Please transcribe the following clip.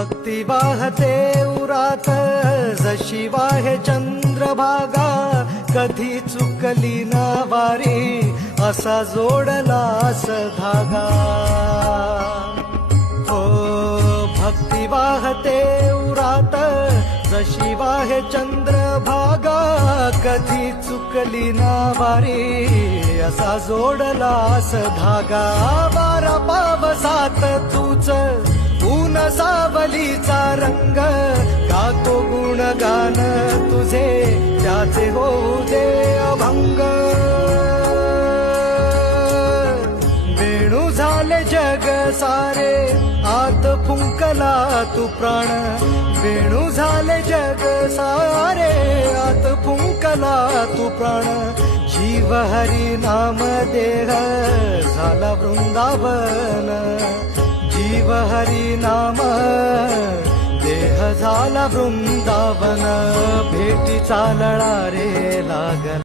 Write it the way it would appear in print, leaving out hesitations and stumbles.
भक्ती वाहते उरात जशी वाहे चंद्रभागा, कधी चुकली ना वारी असा जोडलास धागा. हो भक्ती वाहते उरात जशी वाहे चंद्रभागा, कधी चुकली ना वारी असा जोडलास धागा. वारा पावसात तूच ऊन सावलीचा रंग, गातो गुणगान तुझे त्याचे होऊ दे अभंग. वेणू झाले जग सारे आत फुंकला तू प्राण, वेणू झाले जग सारे आत फुंकला तू प्राण. जीव हरी नाम देह झाला वृंदावन, जीव हरी नाम देह झाला वृंदावन. भेटीचा लळा रे लागला.